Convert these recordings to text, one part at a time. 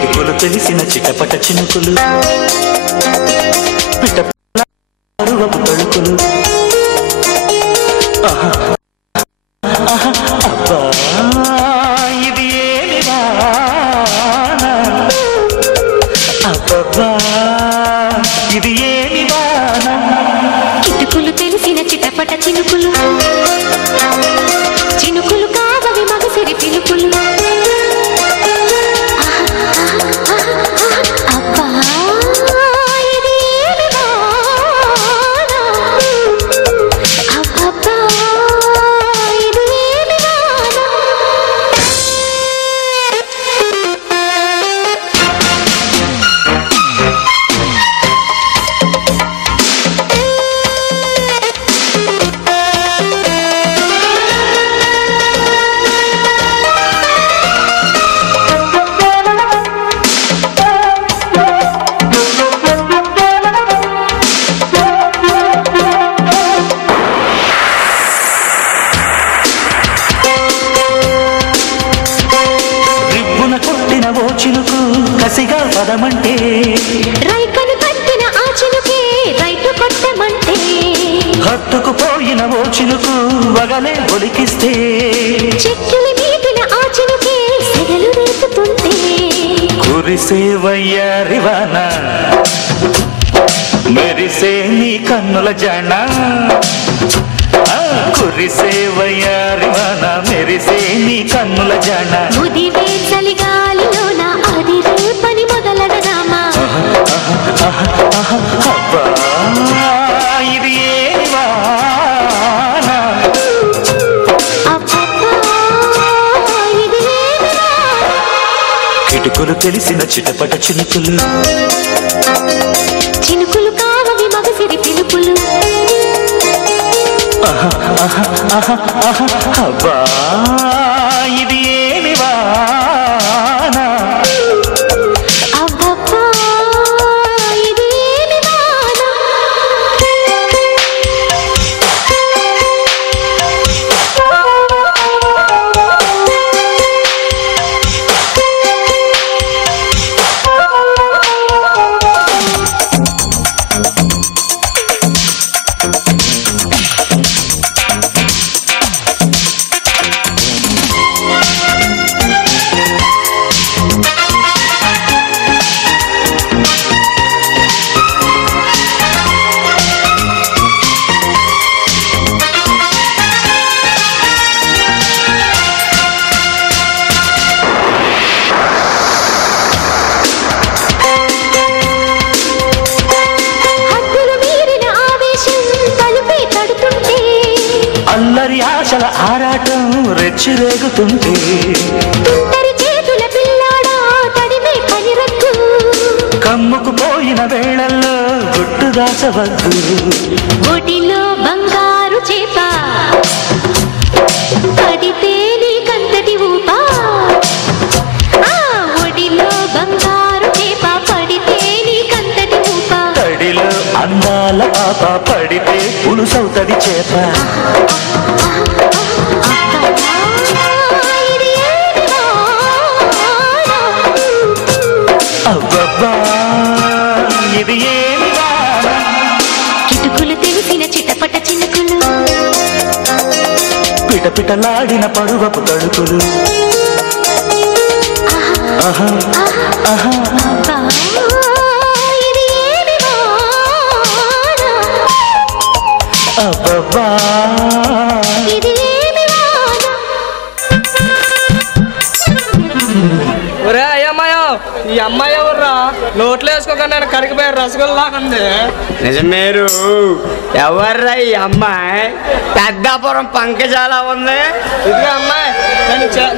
కిటుకులు తెలిసిన చిటపట చినుకులు పిటపరువపు తడుకులు అబ్బా ఇది ఏమి వాన అబ్బా ఇది ఏమి వాన కిటుకులు తెలిసిన చిటపట చినుకులు చినుకులు కావవి మగసిరి పిలుపులు అబ్బా ఇది ఏమి వాన అబ్బబ్బా ఇది ఏమి వాన కసిగా పదమంటే రైకను కట్టిన ఆ చినుకే రైతు కొట్టమంటే హత్తుకుపోయిన ఓ చినుకు వగలే ఒలికిస్తే చెక్కులు మీటిన ఆ చినుకే సెగలు రేపుతుంటే కురిసే వయ్యారివాన మెరిసే నీ కన్నుల జాణ కురిసే వయ్యారివాన మెరిసే నీ కన్నుల జాణ ముదివే చలిగాలిలోన అది రేపని మొదలడదామా అబ్బా ఇది ఏమి వాన అబ్బబ్బా ఇది ఏమి వాన కిటుకులు తెలిసిన చిటపట చినుకులు చినుకులు కావవి మగసిరి పిలుపులు అబ్బా ఇది ఏమి వాన అబ్బబ్బా ఇది ఏమి వాన అల్లరి ఆశల ఆరాటం రెచ్చిరేగుతుంటే తుంటరి చేతుల పిల్లాడా తడిమే కనిరక్కు కమ్ముకుపోయిన వేళల్లో గుట్టు దాచవద్దు ఒడిలో బంగారు చేప పడితే నీకంతటి ఊపా ఒడిలో బంగారు చేప పడితే నీకంతటి ఊపా తడిలో అందాల పాప పడితే పులుసవుతది చేప అబ్బబ్బా ఇది ఏమి వాన కిటుకులు తెలిసిన చిటపట చినుకులు పిటపిటలాడిన పరువపు తడుకులు అబ్బా ఇది ఏమి వాన అబ్బబ్బా ఇది ఏమి వాన ఒరే అయ్యమ్మాయో ఈ అమ్మాయి ఎవర్రా నోట్లో వేసుకోకుండా నేను కరిగిపోయారు రసగుల్లాగుంది నిజమేరు ఎవర్రా ఈ అమ్మాయి పెద్దాపురం పంకజాలా ఉంది ఇదిగో అమ్మాయి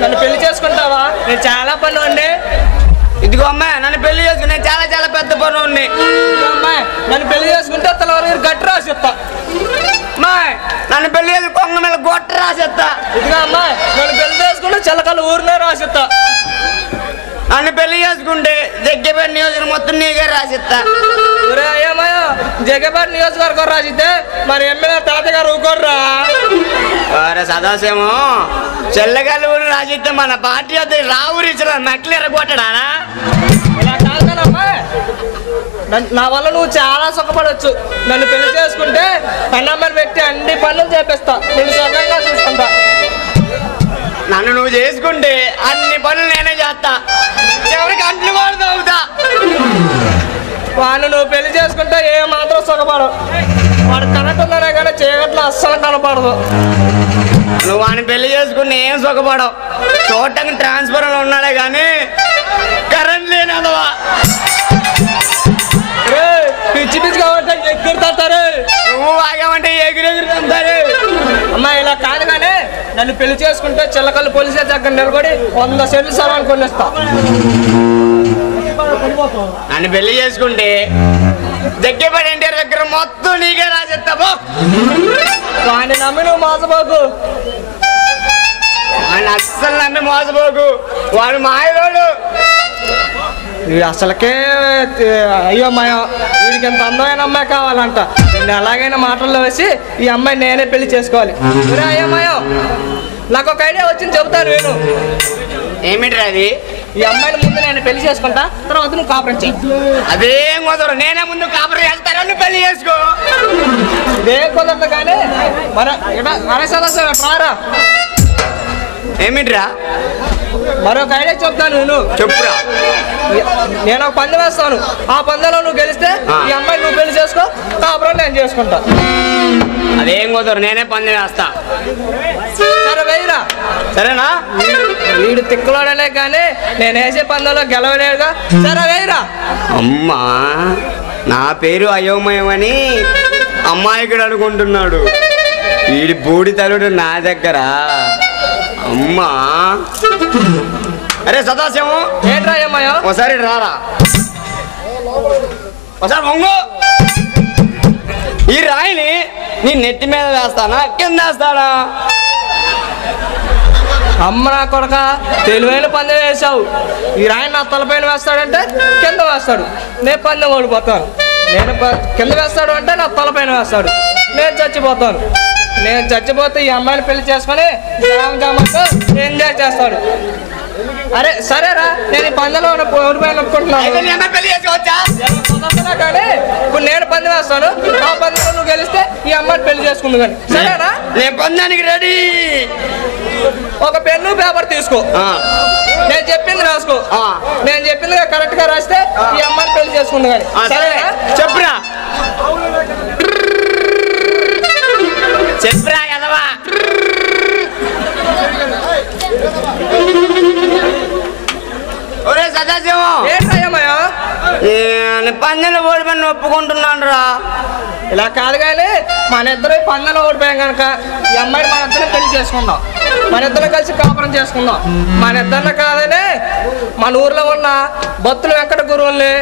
నన్ను పెళ్లి చేసుకుంటావా నేను చాలా పని ఉండి ఇదిగో అమ్మాయి నన్ను పెళ్లి చేసుకుని చాలా చాలా పెద్ద పని ఉంది ఇదిగో అమ్మాయి నన్ను పెళ్లి చేసుకుంటే తలవారు గట్టి రాసిస్తా అమ్మాయి నన్ను పెళ్లి చేసి కొంగ మీద గొట్ట రాసేస్తా ఇదిగో అమ్మాయి నన్ను పెళ్లి చేసుకుంటే చిలకలు ఊరినే రాసిస్తా నన్ను పెళ్లి చేసుకుంటే జగ్గేపేట నియోజకవర్గం మొత్తం నీకే రాసిస్తా ఒరే అయ్యమ్మాయ జగ్గేపేట నియోజకవర్గం రాసిస్తే మరి ఎమ్మెల్యే తాతగారు ఊరుకోర్రా అరే సదాశేమో చెల్లగల్లు ఊరు రాజైతే మన పార్టీ వద్ద రావురు ఇచ్చిన మెట్లు ఎరగొట్టడానా? ఇలా కాదు కదమ్మా, నా వల్ల నువ్వు చాలా సుఖపడవచ్చు. నన్ను పెళ్లి చేసుకుంటే పన్నమ్మని పెట్టి అన్ని పనులు చేపిస్తా, నేను సుఖంగా చూసుకుంటా. నన్ను నువ్వు చేసుకుంటే అన్ని పనులు నేనే చేస్తా, ఎవరికి అంట్లు కూడా తవ్వుతా. వాడిని నువ్వు పెళ్లి చేసుకుంటే ఏ మాత్రం సుఖపడవు. వాడు కనకుందనే కానీ చీకట్లో అస్సలు కనపడదు. నువ్వు వాడిని పెళ్లి చేసుకుని ఏం సుఖపడవు. చూడటానికి ట్రాన్స్ఫార్మర్ ఉన్నాడే కానీ కరెంట్ లేనదవా. పిచ్చి పిచ్చి కాబట్టి ఎగురుతారు. నువ్వు ఆగామంటే ఎగురెగురు తంతారు. అమ్మా ఇలా కాదు కానీ నన్ను పెళ్లి చేసుకుంటే చిల్లకల్లు పోలీసు దగ్గర నిలబడి 100 సెంట్లు స్థలాన్ని కొనిస్తా. నన్ను పెళ్లి చేసుకుంటే దగ్గరపడి ఎన్టీఆర్ దగ్గర మొత్తం నీకే రాసేస్తావు. వాడిని నమ్మి నువ్వు మోసపోకు. ఆయన అస్సలు నమ్మి మోసపోకు, వాడు మాయలోడు. వీడు అసలుకే అయ్యో అమ్మాయి, వీడికి ఎంత అందమైన అమ్మాయి కావాలంట. నేను ఎలాగైనా మాటల్లో వేసి ఈ అమ్మాయి నేనే పెళ్లి చేసుకోవాలి. అయ్యో అమ్మాయో, నాకు ఒక ఐడియా వచ్చింది, చెబుతాను నేను. ఏమిట్రా అది? ఈ అమ్మాయిని ముందు నేను పెళ్లి చేసుకుంటా, తర్వాత నువ్వు కాపురం చెయ్యి. అదేం కుదరదు, నేనే ముందు కాపురం వెళ్తాను, నువ్వు పెళ్లి చేసుకో. ఇదేం కుదరదు కానీ రారా. ఏమిట్రా? మరొక ఐడియా చెప్తాను నేను. చెప్పురా. నేను ఒక పందెం వేస్తాను, ఆ పందెంలో నువ్వు గెలిస్తే ఈ అమ్మాయి నువ్వు పెళ్లి చేసుకో, కాపురం నేను చేసుకుంటా. అదేం కుదరదు, నేనే పందెం వేస్తా. సరే వెయ్యరా. సరేనా? వీడు తిక్కులోడలే కానీ నేను వేసే పందెంలో గెలవలేడుగా. సరే వెయ్యరా. అమ్మా, నా పేరు అయోమయమని అమ్మాయికుడు అనుకుంటున్నాడు. వీడి బూడి తలుడు నా దగ్గర. అమ్మా, అరే సదాశివం, ఏంట్రా అమ్మాయో? ఒకసారి రారా, ఒకసారి వంగు. ఈ రాయిని నీ నెత్తి మీద వేస్తానా కింద వేస్తానా? అమ్మ నా కొడక, తెలివైన పందెం వేసావు. ఈ రాయి నా తలపైన వేస్తాడంటే కింద వేస్తాడు, నేను పందెం ఓడిపోతాను. నేను కింద వేస్తాడు అంటే నా తలపైన వేస్తాడు, నేను చచ్చిపోతాను. నేను చచ్చిపోతే ఈ అమ్మాయిని పెళ్లి చేసుకొని జామతో ఎంజాయ్ చేస్తాడు. అరే సరేరా, నేను ఈ పందెంలో ఓడిపోయాను అనుకుంటున్నాను కానీ ఇప్పుడు నేను పందెం వేస్తాను. ఆ పందెంలో నువ్వు గెలిస్తే ఈ అమ్మాయిని పెళ్లి చేసుకుంది కానీ. సరేనా? నేను పందానికి రెడీ. ఒక పెన్ను పేపర్ తీసుకో, నేను చెప్పింది రాసుకో. నేను చెప్పింది కరెక్ట్ గా రాస్తే ఈ అమ్మాయిని పెళ్లి చేసుకుంది కానీ. సరేనా? చెప్పురా చెప్పురా ఎదవా. ఒరే సదాశివం, ఏంటయ్యమ్మయ్యా పందెంలో ఓడిపోయి ఒప్పుకుంటున్నాను రా. ఇలా కాదు కానీ మన ఇద్దరు పందెంలో ఓడిపోయాం కనుక ఈ అమ్మాయిని మన ఇద్దరు పెళ్లి చేసుకుందాం. మన ఇద్దరు కలిసి కాపురం చేసుకుందాం. మన ఇద్దరిని కాదని మన ఊర్లో ఉన్న భక్తులు వెంకట గురువుల్ని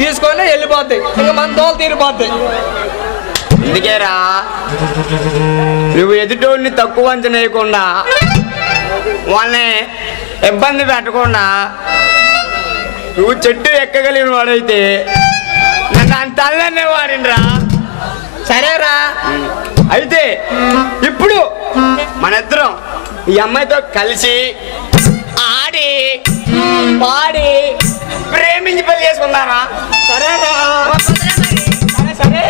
తీసుకొని వెళ్ళిపోతాయి, ఇంకా మన తోలు తీరిపోతాయి. అందుకేరా నువ్వు ఎదుటోడిని తక్కువ అంచనా వేయకుండా, వాళ్ళని ఇబ్బంది పెట్టకుండా, నువ్వు చెట్టు ఎక్కగలిగిన వాడైతే దాని తల్లనే వాడినరా. సరేరా, అయితే ఇప్పుడు మన ఇద్దరం ఈ అమ్మాయితో కలిసి ఆడి పాడి ప్రేమించి పెళ్లి చేసుకుందారా? సరేరా. సరే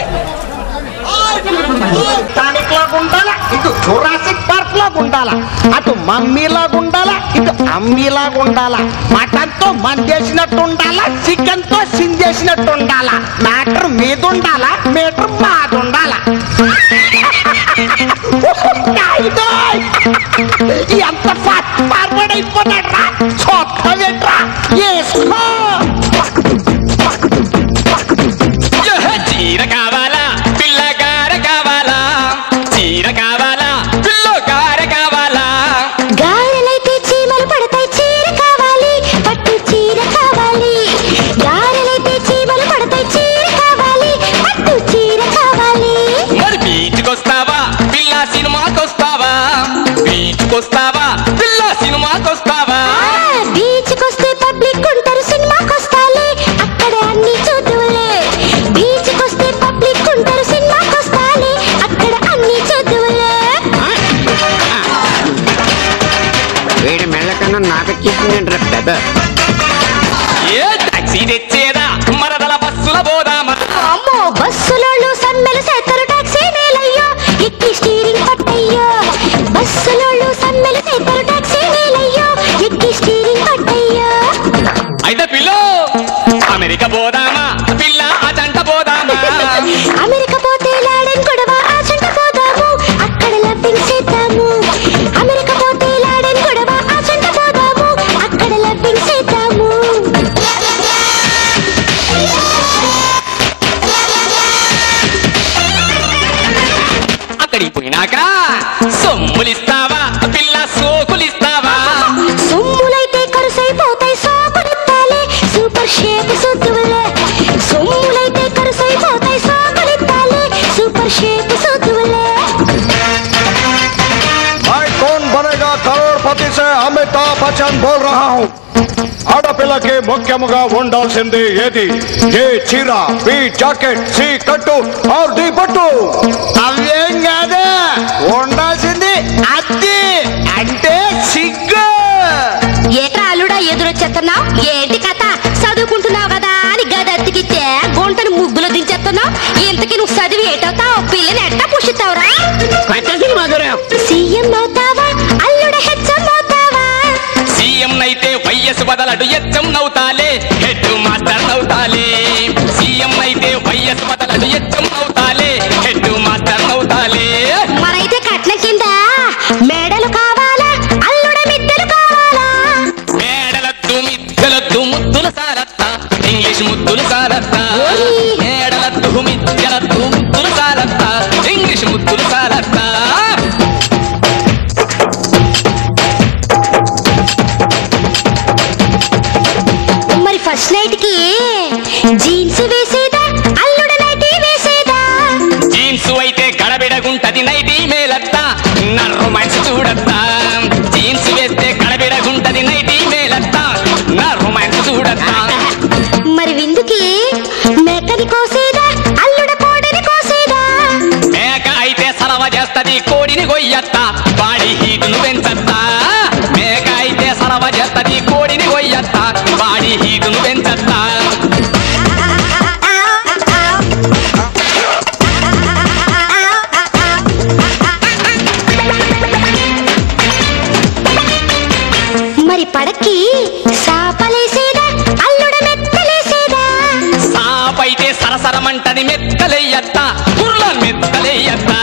టానిక్ లాగా ఉండాలా, ఇటు జురాసిక్ పార్క్ లాగా ఉండాలా, అటు మమ్మీలాగా ఉండాలా, ఇటు అమ్మీలాగా ఉండాలా, మటన్ తో మందేసినట్టు ఉండాలా, చికెన్ తో సిందేసినట్టు ఉండాలా, మ్యాటర్ మీద ఉండాలా, మీటర్ మాది ఉండాలా. ఎంత ఫాస్ట్ ఫార్వర్డ్ అయిపోతాడు రా. చూస్తావేట్రా, వేసుకో. చీర కావాలా, పిల్లగార కావాలా, చీర కావాలా, పిల్లగార కావాలా. గారెలైతే చీమలు పడతాయి, చీర కావాలి, పట్టు చీర కావాలి. గారెలైతే చీమలు పడతాయి, చీర కావాలి, పట్టు చీర కావాలి. మరి బీచ్కొస్తావా, పిల్ల సినిమాకొస్తావా? వీడి మెళ్ళకన్నా నాకు ఎక్కిస్తుందంటారా పెద్ద ఏ టాక్సీ తెచ్చేదా మరదల బస్సుల పోదామా అమ్మో బస్సులోళ్ళు సమ్మెలు చేస్తారు టాక్సీ మేలయ్యో ఎక్కి స్టీరింగ్ పట్టయ్యో బస్సులోళ్ళు సమ్మెలు చేస్తారు టాక్సీ మేలయ్యో ఎక్కి స్టీరింగ్ పట్టయ్యో అయితే పిల్లో అమెరికా పోదామా పిల్ల అదంట పోదామా అమెరికా పోతే లాడెన్ గొడవ ఆచంట పోదాము అక్కడ లవ్వింగ్ చేద్దాము అమెరికా పోతే లాడెన్ గొడవ ఆచంట పోదాము అక్కడ లవ్వింగ్ చేద్దాము అక్కడికి పోయినాక సొమ్ములిస్తావా పిల్ల సోకులిస్తావా సొమ్ములైతే కరుసైపోతాయి సోకులిత్తాలే సూపర్ షేప్ సూతువులే సొమ్ములైతే కరుసైపోతాయి సోకులిత్తాలే సూపర్ షేప్ సూతువులే मैं कौन बनेगा करोड़पति से अमिताभ बच्चन बोल रहा हूँ ఆడపిల్లకి ముఖ్యముగా ఉండాల్సింది ఏది ఏ చీర బి జాకెట్ సి కట్టు ఆర్ డి బట్టు అవేం కాదు ఉండాల్సింది అద్ది అంటే సిగ్గు ఏట్రా అల్లుడా ఎదురొచ్చేస్తున్నావు ఏంటి కథ చదువుకుంటున్నావు కదా అని గదెత్తికితే గుంటని ముగ్గులో దించేస్తున్నావు ఇంతకి నువ్వు చదివి ఏటవుతావు పిల్లని ఎట్టా పుషిస్తావురా సీఎం అవుతావా అల్లుడ హెచ్చం అవుతావా సీఎం నైతే వైఎస్ బదలడు ఎచ్చం నవ్వుతాలే హెడ్ మాస్టర్ నవ్వుతాలే సీఎం నైతే వైఎస్ బదలడు ఎచ్చం నవ్వుతాలే హెడ్ మాస్టర్ నవ్వుతాలే మరైతే కట్నం కింద మేడలు కావాలా అల్లుడ మిద్దెలు కావాలా మేడలద్దు మిద్దెలద్దు ముద్దుల సారత్త ఇంగ్లీష్ ముద్దులు సారత్త మేడలద్దు మిద్దెలద్దు ముద్దులు సారత్త ఇంగ్లీష్ ముద్దులు సారత్త మరి ఫస్ట్ నైట్ కి జీన్స్ వేసేదా అల్లుడ నైటీ వేసేదా జీన్స్ అయితే గడబిడగుంటది నైటీ మేలత్తా నా రొమాన్స్ చూడత్తా జీన్స్ వేస్తే గడబిడగుంటది నైటీ మేలత్తా నా రొమాన్స్ చూడత్తా మరి విందుకి మేకని కోసేదా అల్లుడ కోడిని కోసేదా మేక అయితే సలవ చేస్తది కోడిని కొయ్యత్తా బాడీ హీటును పెంచత్తా మేక అయితే సలవ చేస్తది కోడిని కొయ్యత్తా బాడీ హీటును పెంచత్తా మరి పడక్కి సాపలేసేదా అల్లుడ మెత్తలేసేదా సాపైతే సరసరమంటది మెత్తలెయ్యత్తా కుర్ల మెత్తలెయ్యత్తా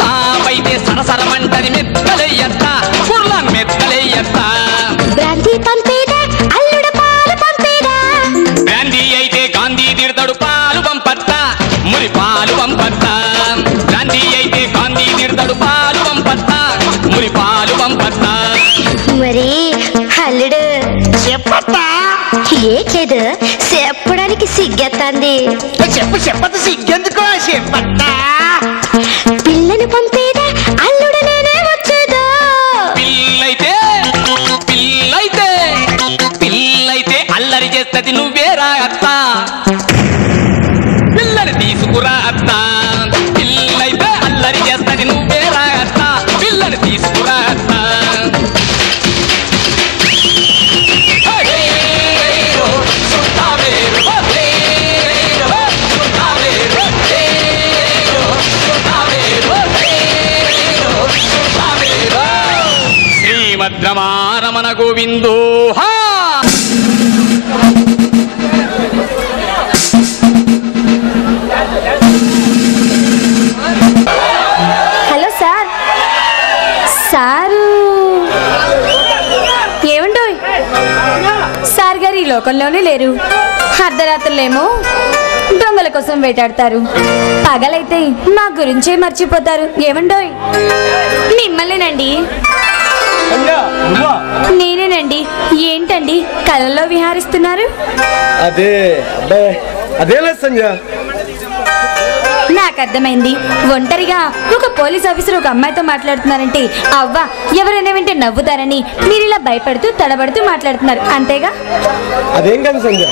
సాపైతే సరసరమంటది మెత్తలెయ్యత్తా కుర్ల మెత్తలెయ్యత్తా బ్రాంతి పంపేదా అల్లుడ పాలు పంపేదా గాంధీ అయితే గాంధీ తిడతాడు పాలు పంపత్తా మురి పాలు పంపత్తా గాంధీ అయితే గాంధీ తిడతాడు పాలు పంపత్తా మురి పాలు పంపత్తా మరి అల్లుడు చెప్పత్తా ఏకేదు చెప్పడానికి సిగ్గెత్తంది చెప్పదు సిగ్గెందుకో చెప్పత్తా పిల్లను పంపేదా అల్లుడు నేనే వచ్చేదా పిల్లైతే అల్లరి చేస్తది నువ్వేరా అత్తా పిల్లని తీసుకురా అత్తా పిల్లైతే అల్లరి చేస్తది నువ్వేరా అత్తా పిల్లని తీసుకురా అత్తా శ్రీమద్రమారమణ గోవిందో హా హలో సార్ సారు ఏమండోయ్ సార్ గారు ఈ లోకంలోనే లేరు అర్ధరాత్రులేమో దొంగల కోసం వేటాడతారు పగలైతే మా గురించే మర్చిపోతారు ఏమండోయ్ మిమ్మల్నేనండి నేనేనండి ఏంటండి కళ్ళల్లో విహారిస్తున్నారు అదేలే సంజ నాకు అర్థమైంది ఒంటరిగా ఒక పోలీస్ ఆఫీసర్ ఒక అమ్మాయితో మాట్లాడుతున్నారంటే అవ్వ ఎవరైనా వింటే నవ్వుతారని మీరు ఇలా భయపడుతూ తడబడుతూ మాట్లాడుతున్నారు అంతేగా అదేం కాదు సంజ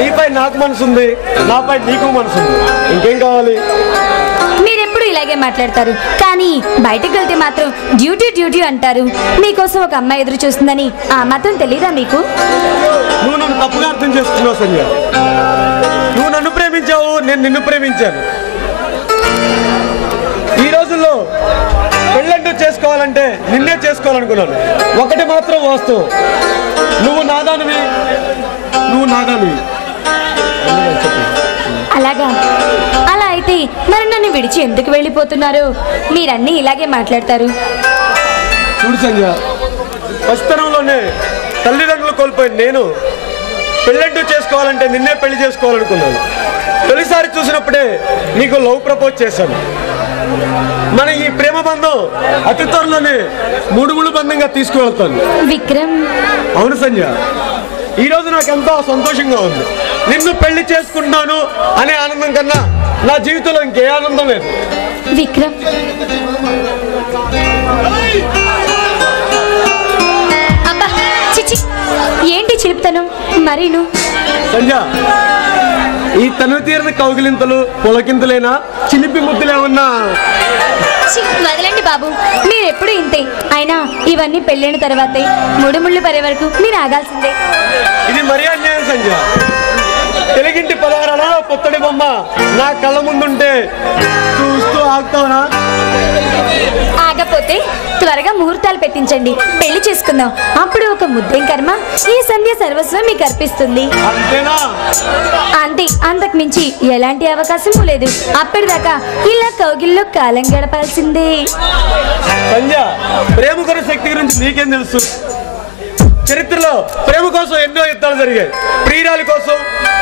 నీపై నాకు మనసు ఉంది నాపై నీకు మనసు ఉంది ఇంకేం కావాలి మీరేం ఎప్పుడు ఇలాగే మాట్లాడతారు, కానీ బయటకు వెళ్తే మాత్రం డ్యూటీ డ్యూటీ అంటారు. మీకోసం ఒక అమ్మాయి ఎదురు చూస్తుందని ఆ మాత్రం తెలీదా మీకు? నువ్వు నన్ను తప్పుగా అర్థం చేసుకున్నావు సంధ్య. నువ్వు నన్ను ప్రేమించావు, నేను నిన్ను ప్రేమించాను. ఈ రోజుల్లో పెళ్ళంటూ చేసుకోవాలంటే నిన్నే చేసుకోవాలనుకున్నాను. ఒకటి మాత్రం వాస్తవం, నువ్వు నాదానివి. అలాగా? అలా అయితే మరి నన్ను విడిచి ఎందుకు వెళ్ళిపోతున్నారు? మీరన్నీ ఇలాగే మాట్లాడతారు. చూడు సంధ్య, పసితనంలోనే తల్లిదండ్రులు కోల్పోయిన నేను పెళ్ళంటూ చేసుకోవాలంటే నిన్నే పెళ్లి చేసుకోవాలనుకున్నాను. తొలిసారి చూసినప్పుడే నీకు లవ్ ప్రపోజ్ చేశాను. మన ఈ ప్రేమ బంధం అతి త్వరలోనే మూడు బంధంగా తీసుకువెళ్తాను. విక్రమ్. అవును సంధ్య, ఈ రోజు నాకు ఎంతో సంతోషంగా ఉంది. నిన్ను పెళ్లి చేసుకుంటాను అనే ఆనందం కన్నా నా జీవితంలో ఇంకే ఆనందం లేదు. విక్రమ్, అబ్బా చిచి, ఏంటి చిలుపుతనం మరీను? సంధ్య, ఈ తను తీరిన కౌగిలింతలు పొలకింతలేనా, చిలిపి ముద్దులేమన్నా? వదలండి బాబు, మీరెప్పుడు ఇంతే. అయినా ఇవన్నీ పెళ్ళైన తర్వాతే. ముళ్ళు పడే వరకు మీరు ఆగాల్సిందే. ఇది మరీ అన్యాయం సంధ్య. తెలుగింటి 16 పొత్తడి బొమ్మ నా కళ్ళ ముందుంటే చూస్తూ ఆగుతావునా? ఆగపోతే త్వరగా ముహూర్తాలు పెట్టించండి, పెళ్లి చేసుకుందాం. అప్పుడు ఒక ముద్దేం కర్మ, ఈ సంధ్య సర్వస్వం మీకు అర్పిస్తుంది. అంతేనా? అంతే, అంతకు మించి ఎలాంటి అవకాశం లేదు. అప్పటిదాకా ఇలా కౌగిల్లో కాలం గడపాల్సిందే. సంధ్య, ప్రేమ కొన్న శక్తి గురించి నీకేం తెలుసు? చరిత్రలో ప్రేమ కోసం ఎన్నో యుద్ధాలు జరిగాయి. ప్రియురాలి కోసం,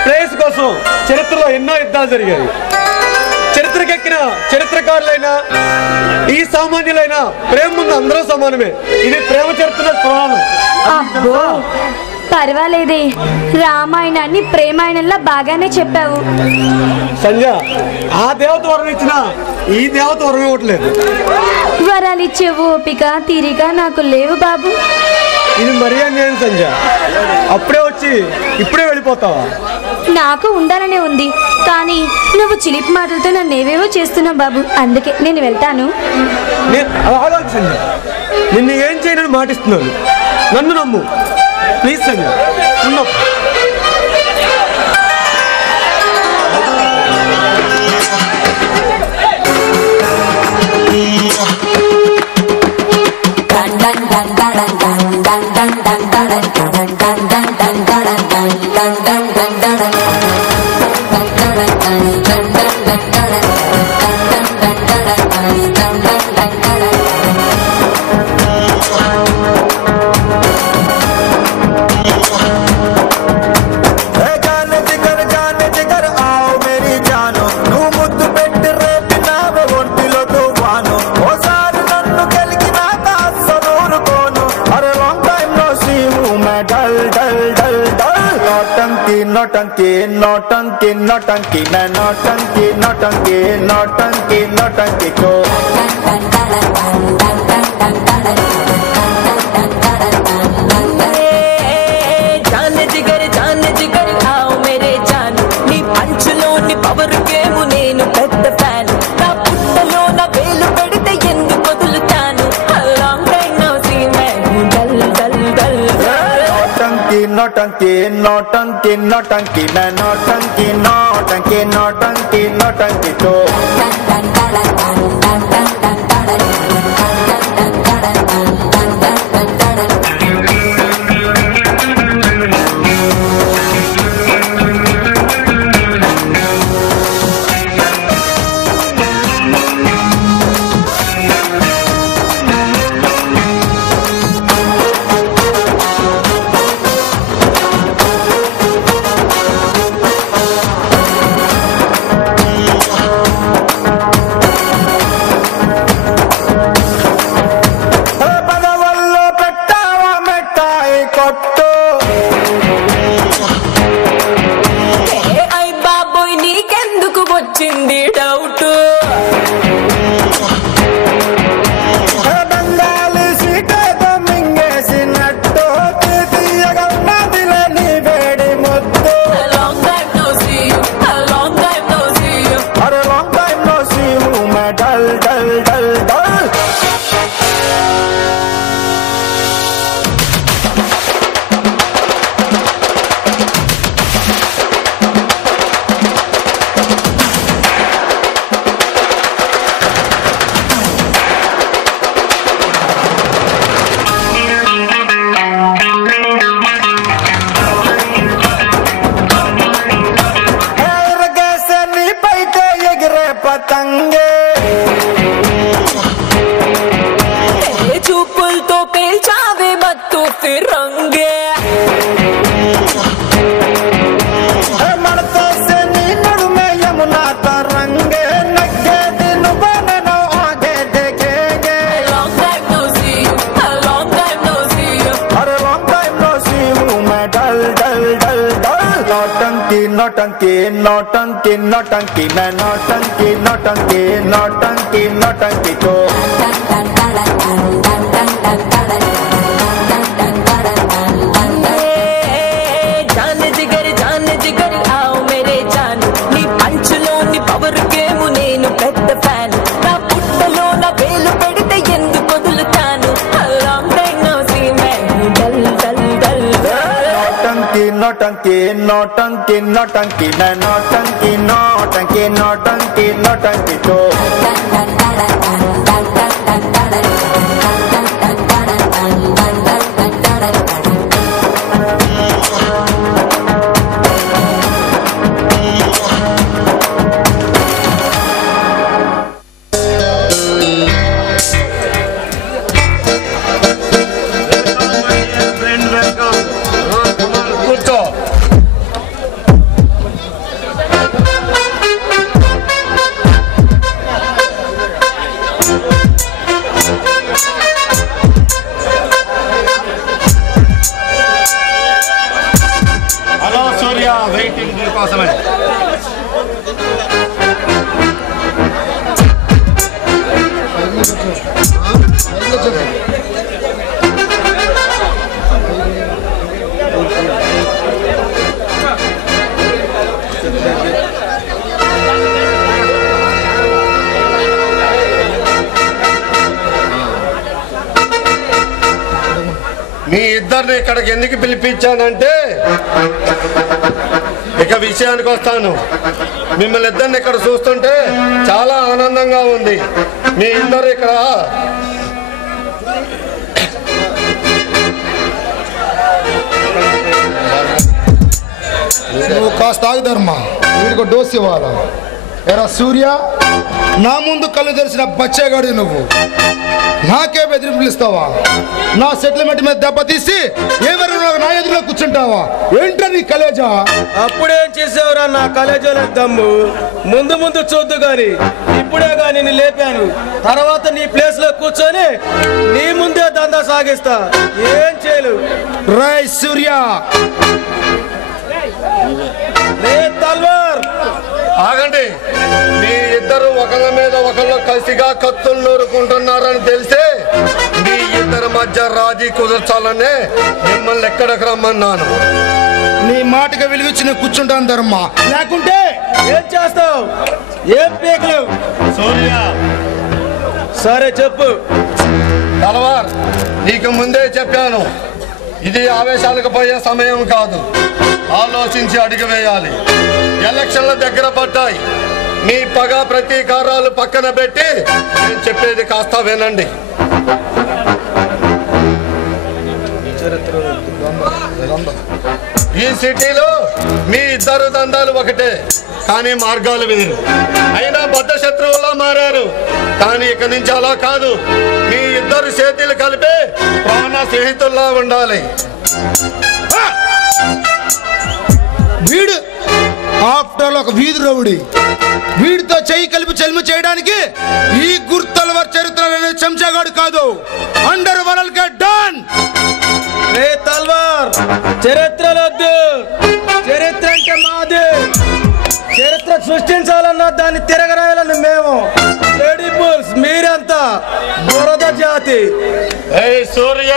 ప్రేయస్ కోసం చరిత్రలో ఎన్నో యుద్ధాలు జరిగాయి. చరిత్రకెక్కిన చరిత్రకారులైనా ఈ సామాన్యులైనా ప్రేమ ముందు అందరూ సమానమే. ఇది ప్రేమ చరిత్ర పురాణం. అబ్బో పర్వాలేదే, రామాయణాన్ని ప్రేమాయణంలా బాగానే చెప్పావు. సంధ్య, ఆ దేవత వరం ఇచ్చినా ఈ దేవత వరం ఇవ్వట్లేదు. వరాలిచ్చే ఓపిక తీరిక నాకు లేవు బాబు. ఇది మరీ అన్యాయం సంధ్య. అప్పుడే వచ్చి ఇప్పుడే వెళ్ళిపోతావా? నాకు ఉండాలనే ఉంది, కానీ నువ్వు చిలిపి మాటలతో నన్ను ఏవేవో చేస్తున్నావు బాబు. అందుకే నేను వెళ్తాను. అలాగే సంధ్య, నిన్ను ఏం చేయనని మాటిస్తున్నాను. నన్ను నమ్ము ప్లీజ్ సంధ్య. नौटंकी नौटंकी मैं नौटंकी नौटंकी नौटंकी नौटंकी को जान जिगर आओ मेरे जान नी पंचलो नी पवर के मुनेनु पेद्द फैन ना पुట్టలో నా వేలు పెడితే ఎందుకు వదులుతాను లాంగ్ టైం నో సీ मैं डल डल डल नौटंकी नौटंकी नौटंकी नौटंकी मैं नौटंकी नौटंकी नौटंकी नौटंकी तो नौटंकी नौटंकी नौटंकी मैं नौटंकी नौटंकी नौटंकी नौटंकी को जान जिगर आओ मेरे जान नी पंचलो नी पवर गेम నేను పెద్ద ఫ్యాన్ నా పుట్టలో నా వేలు పెడితే ఎందుకు వదులుతాను long time no see man dull dull dull नौटंकी नौटंकी नौटंकी नौटंकी मैं नौटंकी नौटंकी नौटंकी नौटंकी को మీ ఇద్దరిని ఇక్కడికి ఎందుకు పిలిపించానంటే ఇక విషయానికి వస్తాను. మిమ్మల్ని ఇద్దరిని ఇక్కడ చూస్తుంటే చాలా ఆనందంగా ఉంది. మీ ఇద్దరు ఇక్కడ నువ్వు కాస్త ఆగుదర్మా, వీడికి డోస్ ఇవ్వాలా? ఎరా సూర్య, నా ముందు కళ్ళు తెరిచిన బచ్చేగాడి నువ్వు నాకే బెదిరింపులు ఇస్తావా? నా సెటిల్మెంట్ మీద దెబ్బతీసి ఎవరైనా నా ఎదురులో కూర్చుంటావా? ఏంట్రా నీ కలేజా? అప్పుడేం చేసావురా నా కలేజాల దమ్ము? ముందు ముందు చూద్దు గాని ఇప్పుడే గాని నేను లేపాను. తర్వాత నీ ప్లేస్ లో కూర్చొని నీ ముందే దందా సాగిస్తా. ఏం చేయలు? రై సూర్య, తల్వార్ ఆగండి. మీ ఇద్దరు ఒకళ్ళ మీద ఒకళ్ళు కలిసిగా కత్తులు నూరుకుంటున్నారని తెలిస్తే మీ ఇద్దరి మధ్య రాజీ కుదర్చాలనే మిమ్మల్ని ఎక్కడికి రమ్మన్నాను. నీ మాటగా విలువిచ్చి నేను కూర్చుంటాను ధర్మ, లేకుంటే ఏం చేస్తావు? ఏం పీకలేవు. సూర్య, సరే చెప్పు. తలవార్, నీకు ముందే చెప్పాను, ఇది ఆవేశాలకు పోయే సమయం కాదు. ఆలోచించి అడుగు వేయాలి. ఎలక్షన్ల దగ్గర పడ్డాయి. మీ పగ ప్రతీకారాలు పక్కన పెట్టి నేను చెప్పేది కాస్త వినండి. ఈ సిటీలో మీ ఇద్దరు దందాలు ఒకటే, కానీ మార్గాలు వేరు. అయినా బద్ధ శత్రువులా మారారు. కానీ ఇక నుంచి అలా కాదు. మీ ఇద్దరు చేతులు కలిపి ప్రాణ స్నేహితుల్లా ఉండాలి. వీడు ఆఫ్టర్ ఒక వీధి రౌడి. వీడితో చెయ్యి కలిపి చెల్మి చేయడానికి ఈ గుర్తల్వార్ చరిత్ర అనే చెంచాగాడు కాదు. అండర్ వరల్డ్ కే డన్. రే తల్వార్, చరిత్రలొద్దు. చరిత్ర అంటే మాది. చరిత్ర సృష్టించాలన్నా దాన్ని తిరగరాయాలని మేము. లేడీ బుల్స్ మీరంతా బురద జాతి. ఏయ్ సూర్య,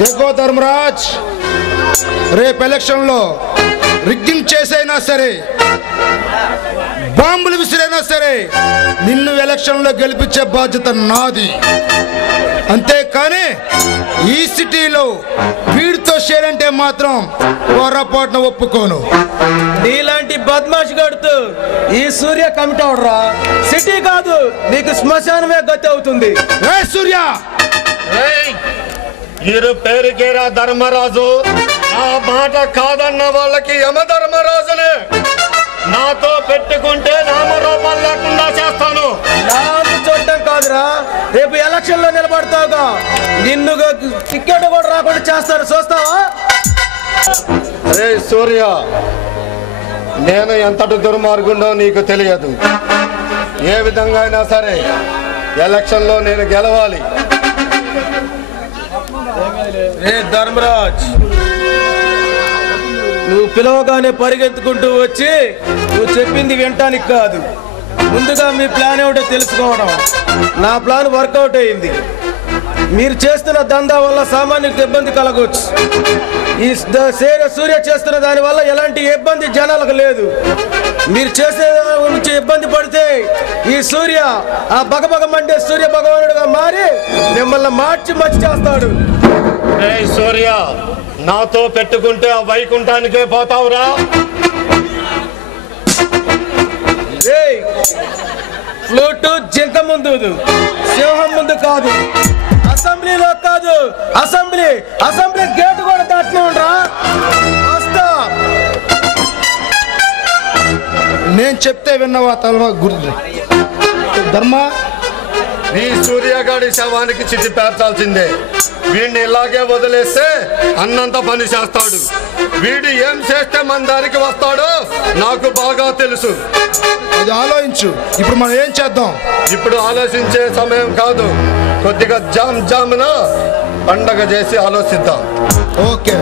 देखो ధర్మరాజ్, రేపు ఎలక్షన్ లో రిగ్గింగ్ చేసైనా సరే, బాంబులు విసిరైనా సరే నిన్ను ఎలక్షన్ లో గెలిపించే బాధ్యత నాది. అంతేకాని ఈ సిటీలో వీడితో షేర్ అంటే మాత్రం పొరపాటున ఒప్పుకోను. నీలాంటి బద్మాష్ గడుతూ ఈ సూర్య కమిటీ అవడరా. సిటీ కాదు, నీకు శ్మశానమే గతి అవుతుంది. రే సూర్య, ఇరు పేరుకేరా ధర్మరాజు. ఆ మాట కాదన్న వాళ్ళకి యమధర్మరాజునే. నాతో పెట్టుకుంటే నామరూపాలు లేకుండా చేస్తాను. నాకు చూడటం కాదురా, రేపు ఎలక్షన్ లో నిలబడతావుగా, నిన్ను టికెట్ కూడా రాకుండా చేస్తారు. చూస్తావా? అరే సూర్య, నేను ఎంతటి దుర్మార్గుండో నీకు తెలియదు. ఏ విధంగా అయినా సరే ఎలక్షన్లో నేను గెలవాలి. రే ధర్మరాజ్, నువ్వు పిలవగానే పరిగెత్తుకుంటూ వచ్చి నువ్వు చెప్పింది వినటానికి కాదు, ముందుగా మీ ప్లాన్ ఏమిటో తెలుసుకోవడం. నా ప్లాన్ వర్కౌట్ అయింది. మీరు చేస్తున్న దందా వల్ల సామాన్యులకు ఇబ్బంది కలగవచ్చు. ఈ సూర్య చేస్తున్న దాని వల్ల ఎలాంటి ఇబ్బంది జనాలకు లేదు. మీరు చేసే నుంచి ఇబ్బంది పడితే ఈ సూర్య ఆ బగబగ మండే సూర్య భగవానుడుగా మారి మిమ్మల్ని మార్చి చేస్తాడు. సూర్య, నాతో పెట్టుకుంటే ఆ వైకుంఠానికే పోతావురా. ఫ్లూటు జింక ముందు, సింహం ముందు కాదు. అసెంబ్లీలో కాదు, అసెంబ్లీ గేట్ కూడా దాటినే ఉండరా. నేను చెప్తే విన్నవా తలమా గుర్తు ధర్మ. ఈ సూర్యగాడి శవానికి చిట్టి పేర్చాల్సిందే. వీడిని ఇలాగే వదిలేస్తే అన్నంత పని చేస్తాడు. వీడు ఏం చేస్తే మన దారికి వస్తాడో నాకు బాగా తెలుసు. అది ఆలోచించు. ఇప్పుడు మనం ఏం చేద్దాం? ఇప్పుడు ఆలోచించే సమయం కాదు. కొద్దిగా జామున పండగ చేసి ఆలోచిద్దాం. ఓకే.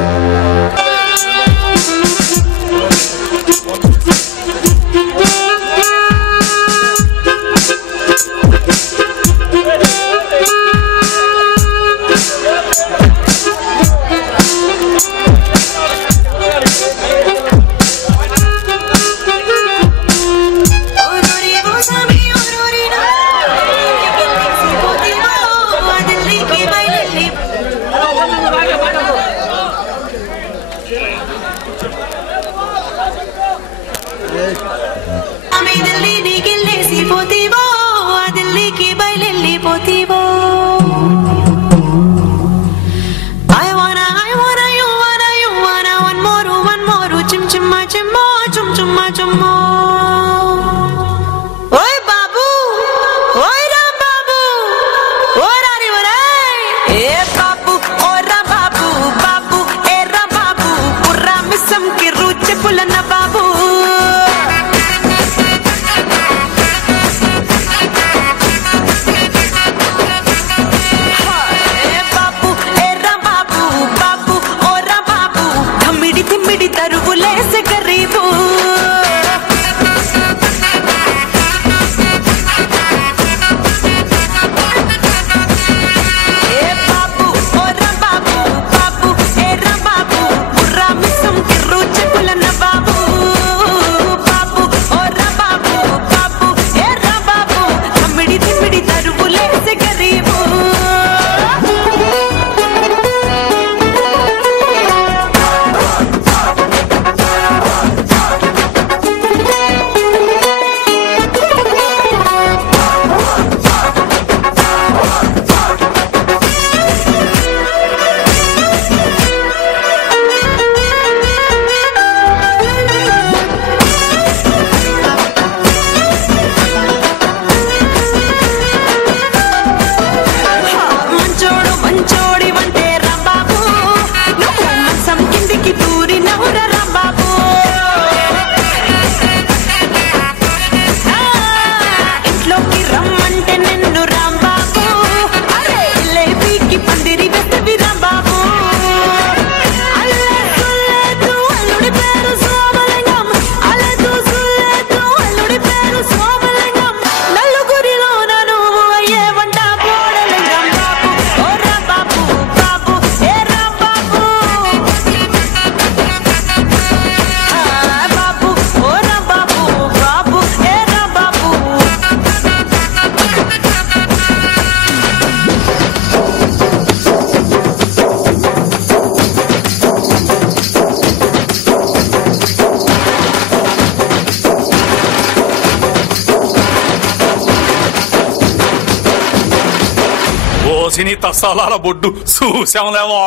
సినీ తసాలాల బొడ్డు చూసాంలేవా.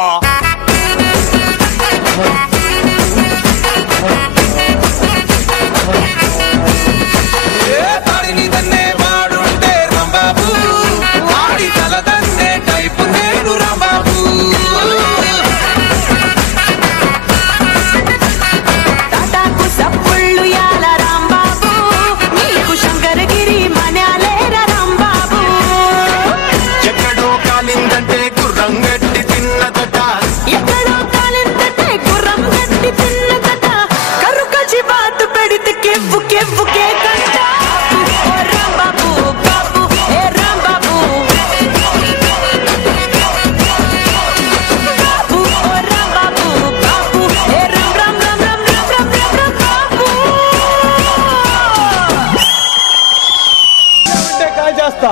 చేస్తా.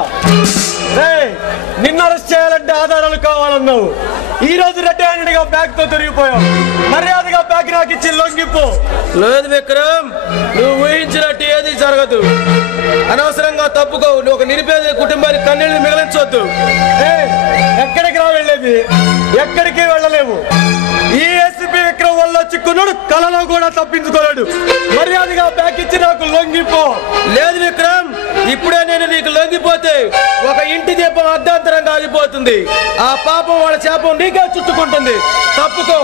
నిన్ను అరెస్ట్ చేయాలంటే ఆధారాలు కావాలన్నావు. ఈ రోజు రెడ్ హ్యాండెడ్ గా బ్యాగ్ తో తిరిగిపోయావు. మర్యాదగా బ్యాగ్ నాకు ఇచ్చి లొంగిపో. లేదు విక్రమ్, నువ్వు ఊహించినట్టు ఏది జరగదు. అనవసరంగా తప్పుకో. నువ్వు ఒక నిరుపేద కుటుంబానికి కన్నీళ్లు మిగిలించవద్దు. ఎక్కడికి రా వెళ్ళేది? ఎక్కడికి వెళ్ళలేవు. ఈ ఏసీపీ విక్రమ్ వల్ల చిక్కున్నాడు, కలలో కూడా తప్పించుకోలేడు. మర్యాదగా బ్యాగ్ ఇచ్చి నాకు లొంగిపో. లేదు విక్రమ్, ఇప్పుడే నేను నీకు లొంగిపోతే ఒక ఇంటి దీపం అర్ధాంతరంగా ఆగిపోతుంది. ఆ పాపం వాళ్ళ శాపం నీకే చుట్టుకుంటుంది. తప్పుకో.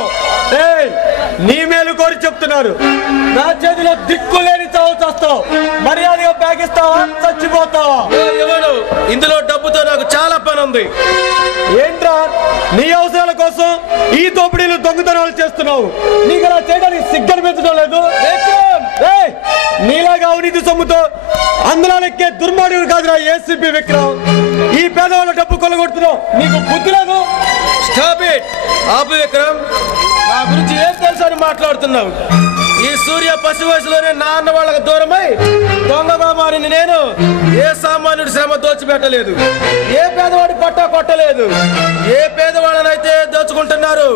నీ మేలు కోరి చెప్తున్నారు. నా చేతిలో దిక్కు లేని చావు చేస్తావు. మర్యాదగా బ్యాగ్ ఇస్తావా, చచ్చిపోతావా? ఎవరు? ఇందులో డబ్బుతో నాకు చాలా పని ఉంది. ఏంట్రా, నీ అవసరాల కోసం ఈ దోపిడీలు దొంగతనాలు చేస్తున్నావు. నీకు అలా చేయడానికి సిగ్గనిపించడం లేదు. నీలాగా అవినీతి సొమ్ముతో అందులోకెక్కే దుర్మార్గుడు కాదురా ఏసీపీ విక్రమ్. ఈ పేదవాళ్ళ డబ్బు కొల్లగొడుతున్నావు. నీకు బుద్ధి లేదు. Stop it. ఆపు విక్రమ్. నా గురించి ఏం తెలుసు అని మాట్లాడుతున్నావు? ఈ సూర్య పసి వయసులోనే నా అన్న వాళ్ళకు దూరమై దొంగగా మారిన నేను ఏ సామాన్యుడి శ్రమ దోచిపెట్టలేదు. ఏ పేదవాడి పట్టా కొట్టలేదు. ఏ పేదవాళ్ళనైతే దోచుకుంటున్నారు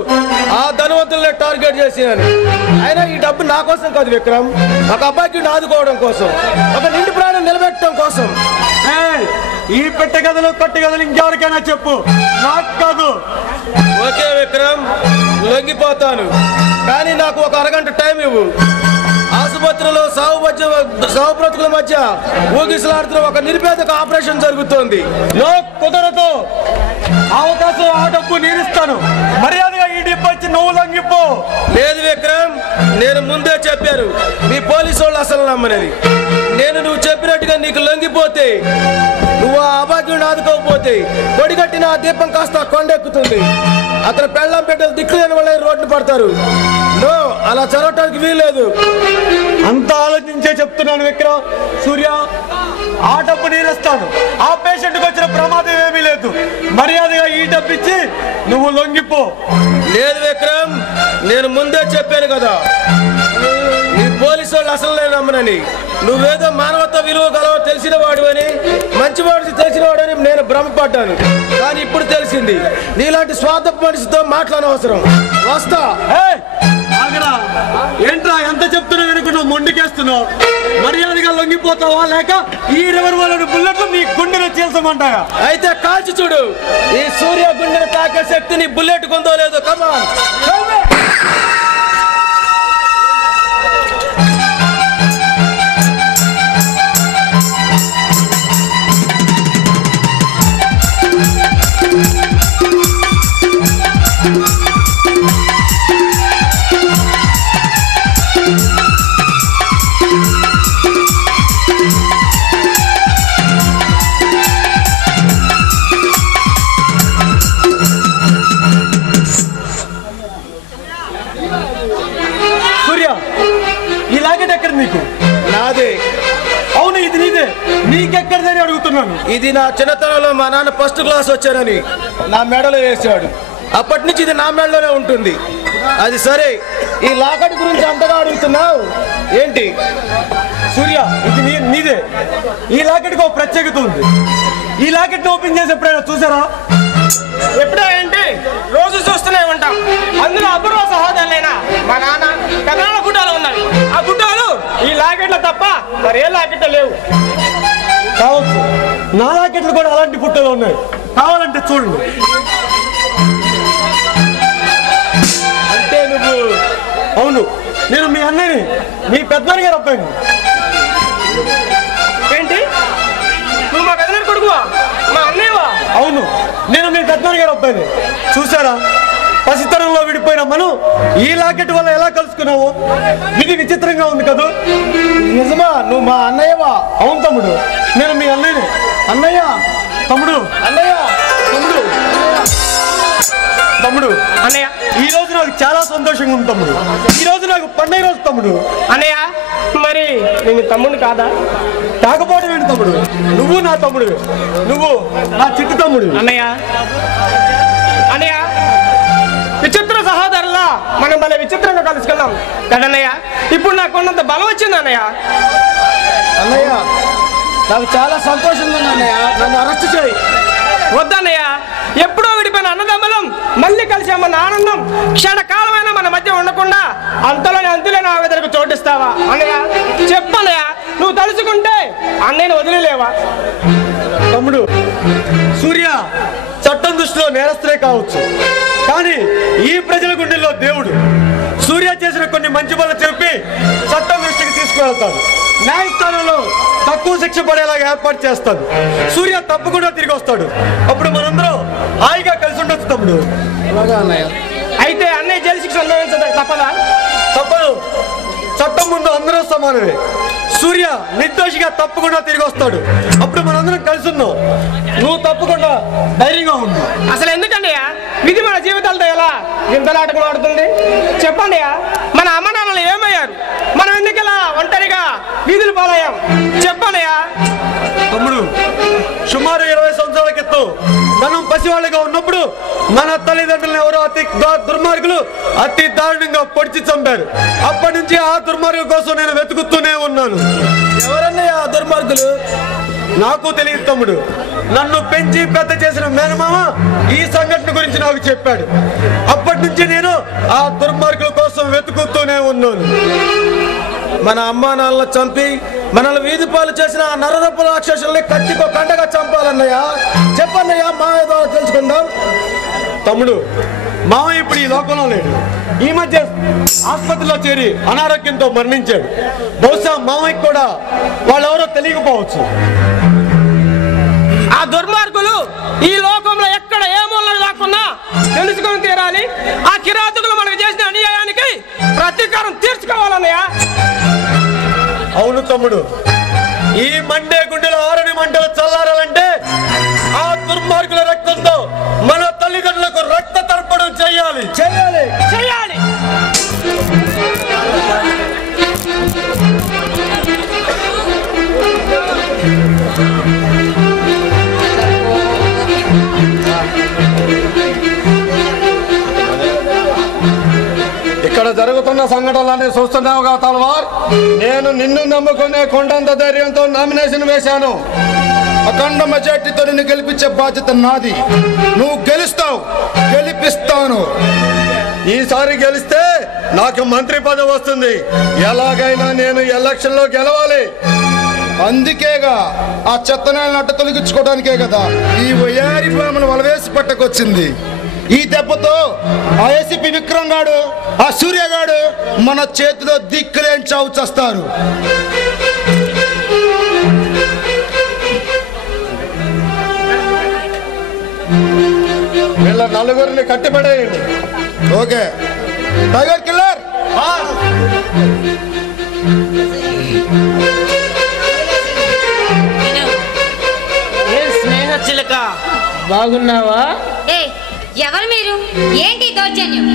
ఆ ధనవంతులనే టార్గెట్ చేసినాను. అయినా ఈ డబ్బు నా కోసం కాదు విక్రమ్, ఒక అబ్బాయికి ఆదుకోవడం కోసం, ఒక నిండి ప్రాణం నిలబెట్టడం కోసం. ఈ పెట్టె గదులు కట్టి గదులు ఇంకెవరికైనా చెప్పు, నాకు కాదు. ఓకే విక్రమ్, లొంగిపోతాను. కానీ నాకు ఒక అరగంట టైం ఇవ్వు. ఆసుపత్రిలో సావు బ్రతుకుల మధ్య ఊగిసలాడుతున్న ఒక నిరుపేదకు ఆపరేషన్ జరుగుతోంది. కుదరదు. అవకాశం ఆ డబ్బు నేనిస్తాను. మర్యాదగా ఈ డబ్బు వచ్చి నువ్వు లొంగిపో. లేదు విక్రమ్, నేను ముందే చెప్పారు మీ పోలీసు వాళ్ళు అసలు నమ్మనేది. నువ్వు చెప్పినట్టుగా నీకు లొంగిపోతే, నువ్వు ఆ అభాగ్యుడిని ఆదుకోకపోతే పొడిగట్టిన ఆ దీపం కాస్త కొండెక్కుతుంది. అతను పెళ్ళం పెట్టలు దిక్కులేని వాళ్ళ రోడ్డు పడతారు. నో, అలా జరగటానికి వీల్లేదు. అంత ఆలోచించే చెప్తున్నాను విక్రమ్. సూర్య, ఆ డబ్బు నేనిస్తాను. ఆ పేషెంట్కి వచ్చిన ప్రమాదం ఏమీ లేదు. మర్యాదగా ఈ డబ్బు ఇచ్చి నువ్వు లొంగిపో. లేదు విక్రమ్, నేను ముందే చెప్పాను కదా నీ పోలీసు వాళ్ళు అసలు నేను నమ్మనని. నువ్వేదో మానవత్వ విలువ గలవ తెలిసిన వాడు అని, మంచివాడు తెలిసిన వాడు అని నేను భ్రమపడ్డాను. కానీ ఇప్పుడు తెలిసింది నీలాంటి స్వార్థపు మనిషితో మాట్లాడనవసరం. వస్తా. ఏంట్రా, ఎంత చెప్తున్నా వెనుక నువ్వు మొండికేస్తున్నావు? మర్యాదగా లొంగిపోతావా, లేక ఈ రివర్ బుల్లెట్లు నీ గుండెను చేల్చమంటాయా? అయితే కాల్చి చూడు. ఈ సూర్య గుండెను తాకే శక్తి నీ బుల్లెట్ కొందో లేదో. కమాన్. నీకు? నాదే. అవును, ఇది నీదే. నీకెక్కడిదని అడుగుతున్నాను. ఇది నా చిన్నతనంలో మా నాన్న ఫస్ట్ క్లాస్ వచ్చారని నా మెడలో వేసాడు. అప్పటి నుంచి ఇది నా మెడలోనే ఉంటుంది. అది సరే, ఈ లాకెట్ గురించి అంతగా అడుగుతున్నావు ఏంటి? సూర్య, ఇది నీదే. ఈ లాకెట్కి ఒక ప్రత్యేకత ఉంది. ఈ లాకెట్ ఓపెన్ చేసి ఎప్పుడైనా చూసారా? ఎప్పుడో ఏంటి, రోజు చూస్తూనే ఉంటాం. అందులో అపూర్వ సహోదరులైనా మా నాన్న కథనాల గుడ్డాలు ఉన్నాయి. ఆ గుడ్డాలు ఈ లాకెట్ల తప్ప మరే లాకెట్ లేవు. కావచ్చు, నా లాకెట్లు కూడా అలాంటి పుట్టలు ఉన్నాయి. కావాలంటే చూడండి. అంటే నువ్వు? అవును, నేను మీ అన్నయ్యని, మీ పెద్దనాన్న గారు అబ్బాయిని. ఏంటి, నువ్వు మా పెద్దనాన్న కొడుకువా? మా అన్నయ్యవా? అవును, నేను మీ పెద్దనాన్న గారు అబ్బాయిని. చూసారా, పసితనంలో విడిపోయిన మనం ఈ లాకెట్ వల్ల ఎలా కలుసుకున్నావు? ఇది విచిత్రంగా ఉంది కదా. నిజమా? నువ్వు మా అన్నయ్యవా? అవును తమ్ముడు, నేను మీ అన్నయ్యని. అన్నయ్య, తమ్ముడు, అన్నయ్య, తమ్ముడు, తమ్ముడు, అన్నయ్య. ఈ రోజు నాకు చాలా సంతోషంగా ఉంది తమ్ముడు. ఈ రోజు నాకు పండుగ రోజు తమ్ముడు. అన్నయ్య, మరి నేను తమ్ముడు కాదా? కాకపోవడం ఏంటి తమ్ముడు? నువ్వు నా తమ్ముడు, నువ్వు నా చిట్టు తమ్ముడు. అన్నయ్య, అన్నయ్య, విచిత్ర సహోదరులా మనం భలే విచిత్రంగా కలుసుకున్నాం కదన్నయ్య. ఇప్పుడు నాకు ఉన్నంత బలం వచ్చింది అన్నయ్య. అన్నయ్య, నాకు చాలా సంతోషంగా ఉంది అన్నయ్య. నన్ను అరెస్ట్ చేయి. వద్దన్నయ్య, ఎప్పుడో విడిపోయిన అన్నదమ్ములం మళ్ళీ కలిసామన్న ఆనందం క్షణకాలమైన మన మధ్య ఉండకుండా అంతలోనే అంతులేని ఆవేదనకు చోటిస్తావా అన్నయ్య? చెప్పన్నయ్య, నువ్వు తలుచుకుంటే అన్నయ్యను వదిలేవా? తమ్ముడు, సూర్య చట్టం దృష్టిలో నేరస్తులే కావచ్చు, కానీ ఈ ప్రజల గుండెల్లో దేవుడు. సూర్య చేసిన కొన్ని మంచి పనులు చెప్పి చట్టం దృష్టికి తీసుకువెళ్తాను. న్యాయస్థానంలో తక్కువ శిక్ష పడేలాగా ఏర్పాటు చేస్తాను. సూర్య తప్పకుండా తిరిగి వస్తాడు. అప్పుడు మనందరం హాయిగా కలిసి ఉండొచ్చు తమ్ముడు. అలాగా అన్నయ్య. అయితే అన్నయ్య జైలు శిక్ష అనుభవించడం తప్పదా? తప్పదు. చట్టం ముందు అందరూ సమానమే. సూర్య నిర్దోషిగా తప్పకుండా తిరిగి వస్తాడు. అప్పుడు మనందరం కలిసి ఉన్నాం. నువ్వు తప్పకుండా ధైర్యంగా ఉండు. అసలు ఎందుకండి విధి మన జీవితాలతో ఎలా ఇంత నాటకం ఆడుతుంది? చెప్పండి, మన అమ్మ నాన్నలు ఏమయ్యారు? మనం ఎందుకలా ఒంటరిగా వీధులు పాలయ్యాం? చెప్పండి. తమ్ముడు, సుమారు 20 సంవత్సరాల క్రితం మనం పసివాళ్ళగా ఉన్నప్పుడు మన తల్లిదండ్రులను ఎవరో అతి దుర్మార్గులు అతి దారుణంగా పొడిచి చంపారు. అప్పటి నుంచి ఆ దుర్మార్గుల కోసం నేను వెతుకుతూనే ఉన్నాను. ఎవరన్నయ్య ఆ దుర్మార్గులు? నాకు తెలియదు తమ్ముడు. నన్ను పెంచి పెద్ద చేసిన మేనమామ ఈ సంఘటన గురించి నాకు చెప్పాడు. అప్పటి నుంచి నేను ఆ దుర్మార్గుల కోసం వెతుకుతూనే ఉన్నాను. మన అమ్మా నాన్నలు చంపి మనల్ని వీధి పాలు చేసిన ఆ నరరూప రాక్షసుల్ని కత్తికో కండగా చంపాలన్నయ్య. చెప్పన్నయ్య, మా ఏదో తెలుసుకుందాం. తమ్ముడు, మామ ఇప్పుడు ఈ లోకంలో లేడు. ఈ మధ్య ఆసుపత్రిలో చేరి అనారోగ్యంతో మరణించాడు. బహుశా మామయ్యకి కూడా వాళ్ళెవరో తెలియకపోవచ్చు. ఆ దుర్మార్గులు ఈ లోకంలో ఎక్కడ ఏ మూలలో దాక్కున్నా తెలుసుకొని తీరాలి. ఆ కిరాతకులు మనకు చేసిన అన్యాయానికి ప్రతీకారం తీర్చుకోవాలన్నయ్య. అవును తమ్ముడు, ఈ మండే గుండెలో ఆరని మంటలు చల్లారాలంటే ఆ దుర్మార్గుల రక్తంతో మన తల్లిదండ్రులకు రక్త తర్పణం చేయాలి. చేయాలి చేయాలి. ఇక్కడ జరుగుతున్న సంఘటనలన్నీ చూస్తున్నావుగా తలవార్. నేను నిన్ను నమ్ముకునే కొండంత ధైర్యంతో నామినేషన్ వేశాను. అఖండ మెజార్టీతో నిన్ను గెలిపించే బాధ్యత నాది. నువ్వు గెలుస్తావు, గెలిపిస్తాను. ఈసారి గెలిస్తే నాకు మంత్రి పదవి వస్తుంది. ఎలాగైనా నేను ఎలక్షన్లో గెలవాలి. అందుకేగా ఆ చెత్తనాలను అట్ట తొలగించుకోవడానికే కదా ఈ వయారి బామను వలవేసి పట్టకొచ్చింది. ఈ దెబ్బతో ఆ ఏసీపీ విక్రమ్ గాడు, ఆ సూర్య గాడు మన చేతిలో దిక్కులేని చావు చేస్తారు. వీళ్ళ నలుగురిని కట్టిపడేయండి. Okay tiger killer. స్నేహ చిలక, బాగున్నావా? ఎవరు మీరు? ఏంటి దౌర్జన్యం?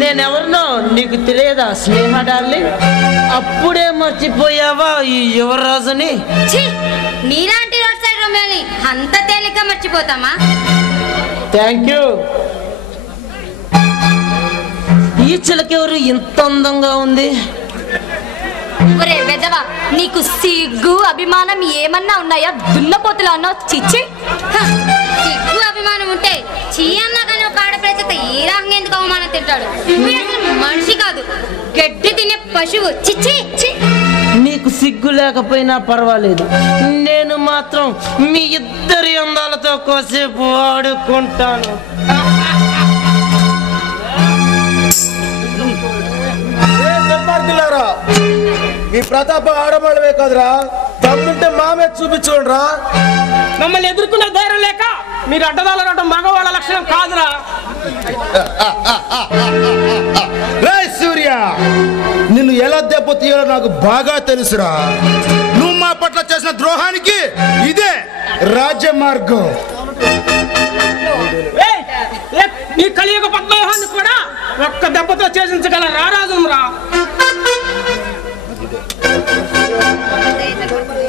నేనెవరినో నీకు తెలియదా స్నేహ డార్లింగ్? అప్పుడే మర్చిపోయావా ఈ యువరాజుని? నీలాంటి రోడ్ సైడ్ రమ్యాలి అంత తేలిక మర్చిపోతామా? Thank you. ఈ చిలకెవరు ఇంత అందంగా ఉంది? ఒరే బెదవా, నీకు సిగ్గు అభిమానం ఏమన్నా ఉన్నాయా? దున్నపోతులు అన్నావు. చిచ్చి, సిగ్గు అభిమానం ఉంటే చీ అన్నా కానీ ఒక ఆడప్రచేత ఈ రకంగా ఎందుకు అవమానం తింటాడు? మనిషి కాదు, గడ్డి తినే పశువు. చిచ్చి. నీకు సిగ్గు లేకపోయినా పర్వాలేదు, నేను మాత్రం మీ ఇద్దరి అందాలతో కోసేపు ఆడుకుంటాను. మీ ప్రతాప ఆడవాళ్ళవే కదరా, తమ్ముంటే మామే చూపించుకోండిరా. మమ్మల్ని ఎదుర్కొనే ధైర్యం లేక మీరు అడ్డదాలడం మగవాళ్ళ లక్షణం కాదురా. సూర్య, నిన్ను ఎలా దెబ్బతీయాలో నాకు బాగా తెలుసురా. నువ్వు మా పట్ల చేసిన ద్రోహానికి ఇదే రాజ్య మార్గం. ఈ కలియుగ పద్మవ్యూహాన్ని కూడా ఒక్క దెబ్బతో చేసించగల రారాజును రా.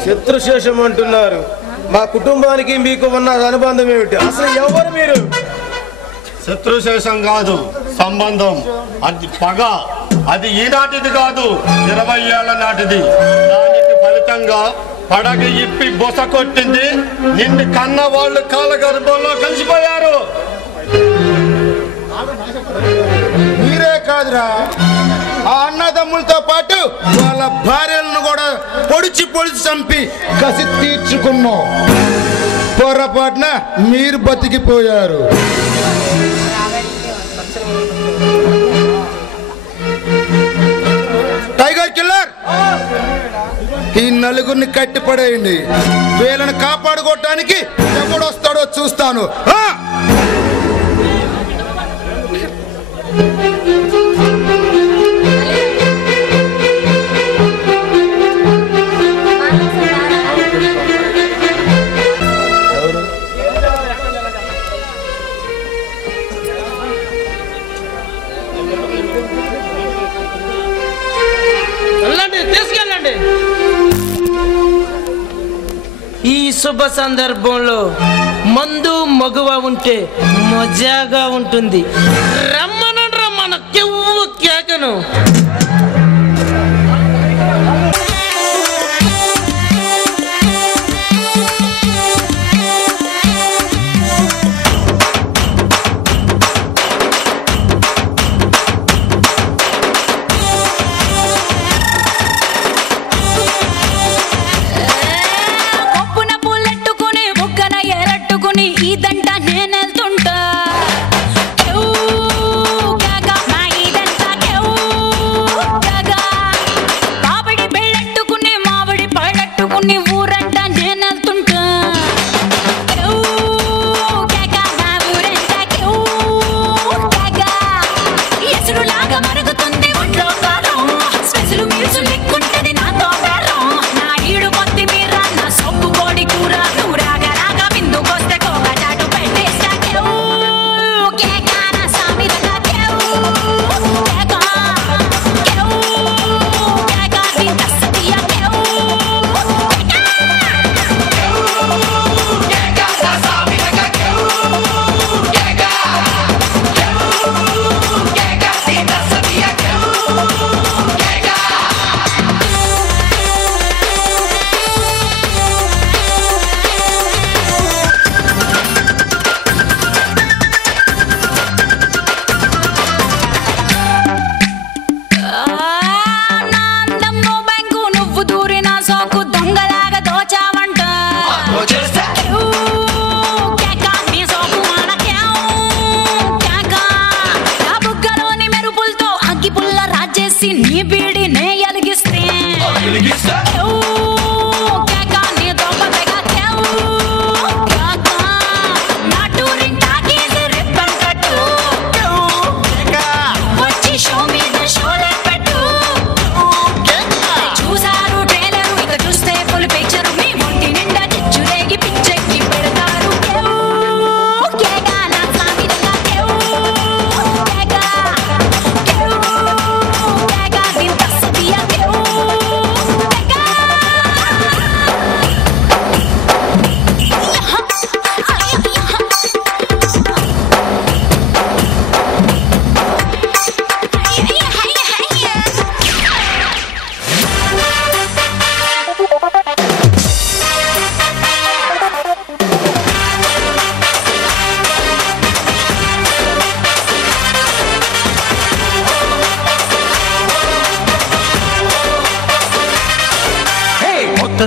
శత్రుశేషం అంటున్నారు. మా కుటుంబానికి మీకు ఉన్న అనుబంధం ఏమిటి? అసలు ఎవరు మీరు? శత్రుశేషం కాదు, సంబంధం. అది పగ. అది ఈనాటిది కాదు, 20 ఏళ్ల నాటిది. దానికి ఫలితంగా పడగ ఇప్పి బొస కొట్టింది. నిన్ను కన్న వాళ్ళు కాళ్ళ గర్భంలో కలిసిపోయారు. మీరే కాదురా, ఆ అన్నదమ్ములతో పాటు వాళ్ళ భార్యలను కూడా పొడిచి చంపి కసి తీర్చుకున్నాం. పొరపాటున మీరు బతికిపోయారు. టైగర్ కిల్లర్, ఈ నలుగురిని కట్టిపడేయండి. వీళ్ళని కాపాడుకోవటానికి ఎవడొస్తాడో చూస్తాను. తీసుకెళ్ళండి. ఈ శుభ సందర్భంలో మందు మగువ ఉంటే మజాగా ఉంటుంది. రమ్మన కెవ్వు కేకను.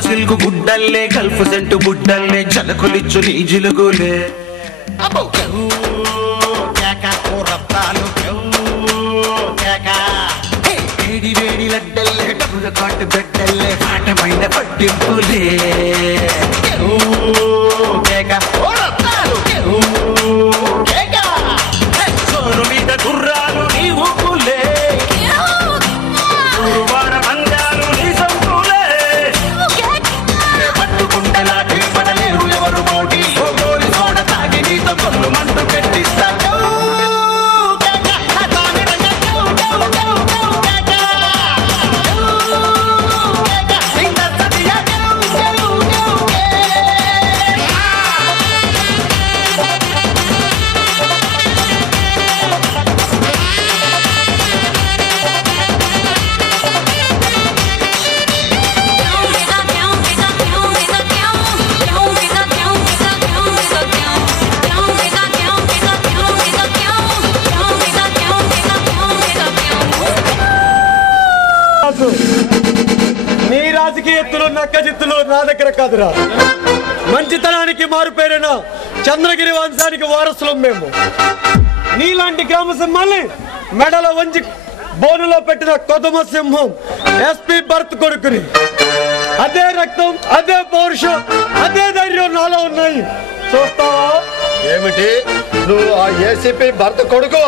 సిల్కు గుడ్డల్లే గల్ఫ్ సెంటు బుడ్డల్లే జలకులిచ్చు నీ జిలుగులే వేడి వేడి లడ్డల్లే డబ్బుల కాటు గడ్డల్లే పాటమైన పట్టింపులే సోరు మీద గుర్రాలు నీ ఊపులే గురువార మందాలు నీ సంపులే పట్టుకుంటలా పడలేరు ఎవరు మోటి గోలి సోడ తాగి నీతో కొల్లు మంటూ పెట్టిస్తా Hey! ఒంటి ఎత్తులు నక్క జిత్తులు నా దగ్గర కాదురా. మంచితనానికి మారుపేరిన చంద్రగిరి వంశానికి వారసులం మేము. నీలాంటి గ్రామ సింహాన్ని మెడలో వంచి బోనులో పెట్టిన కొదమ సింహం ఎస్పీ భరత్ కొడుకుని. అదే రక్తం, అదే పౌరుషం, అదే ధైర్యం నాలో ఉన్నాయి. చూస్తావా? ఏమిటి నువ్వు ఆ ఏసీపీ భర్త కొడుకు?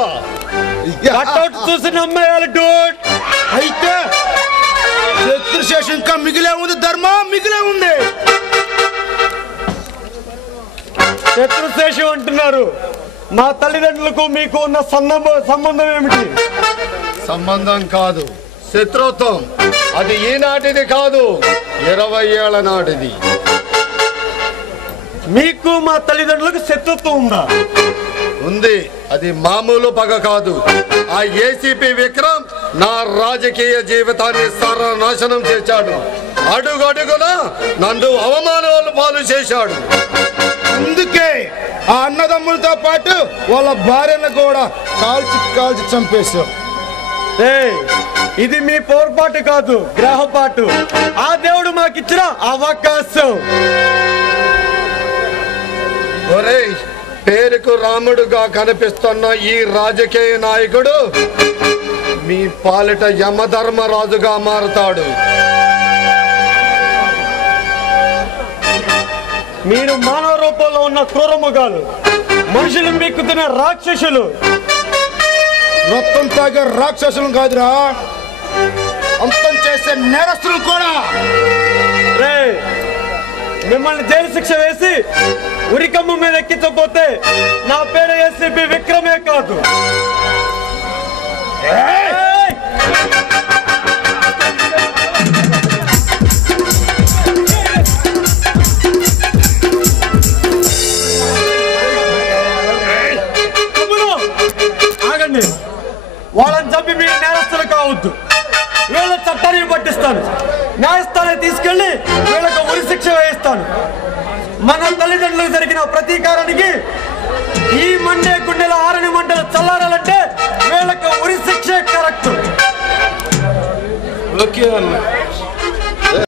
కట్అవుట్ చూసి నమ్మేయాలి డూడ్. అయితే శత్రుశేషం ఇంకా మిగిలే ఉంది, ధర్మ మిగిలే ఉంది. శత్రుశేషం అంటున్నారు. మా తల్లిదండ్రులకు మీకు ఉన్న సంబంధం ఏమిటి? సంబంధం కాదు, శత్రుత్వం. అది ఈనాటిది కాదు, 20 ఏళ్ల నాటిది. మీకు మా తల్లిదండ్రులకు శత్రుత్వం ఉందా? ఉంది. అది మామూలు పగ కాదు. ఆ ఏసీపీ విక్రమ్ నా రాజకీయ జీవితాన్ని సర్వనాశనం చేశాడు. అడుగడుగున నన్ను అవమానాల పాలు చేశాడు. అందుకే ఆ అన్నదమ్ములతో పాటు వాళ్ళ భార్యను కూడా కాల్చి చంపేశావు. ఇది మీ పొరపాటు కాదు, గ్రహపాటు. ఆ దేవుడు మాకిచ్చిన అవకాశం. ఒరేయ్, పేరుకు రాముడుగా కనిపిస్తున్న ఈ రాజకీయ నాయకుడు మీ పాలిట యమధర్మరాజుగా మారుతాడు. మీరు మానవ రూపంలో ఉన్న క్రూరముగాలు, మనుషులు మిక్కుతున్న రాక్షసులు. రక్తం తాగే రాక్షసులు కాదురా, అంతం చేసే నేరస్తులు కూడా. మిమ్మల్ని జైలు శిక్ష వేసి ఉరికమ్మ మీద ఎక్కించకపోతే నా పేరు ఏసీపీ విక్రమే కాదు. ఆగండి. వాళ్ళని చంపి మీరు నేరస్తులు కావద్దు. వీళ్ళ చట్టాన్ని పట్టిస్తాను. న్యాయస్థానం తీసుకెళ్లి వీళ్ళకు ఉరి శిక్ష వేయిస్తాను. మన తల్లిదండ్రులకు జరిగిన ప్రతీకారానికి ఈ మండే గుండెల ఆరని మంటలు చల్లారాలంటే వీళ్ళకు ఉరి శిక్ష కరెక్ట్. ఓకే అన్న.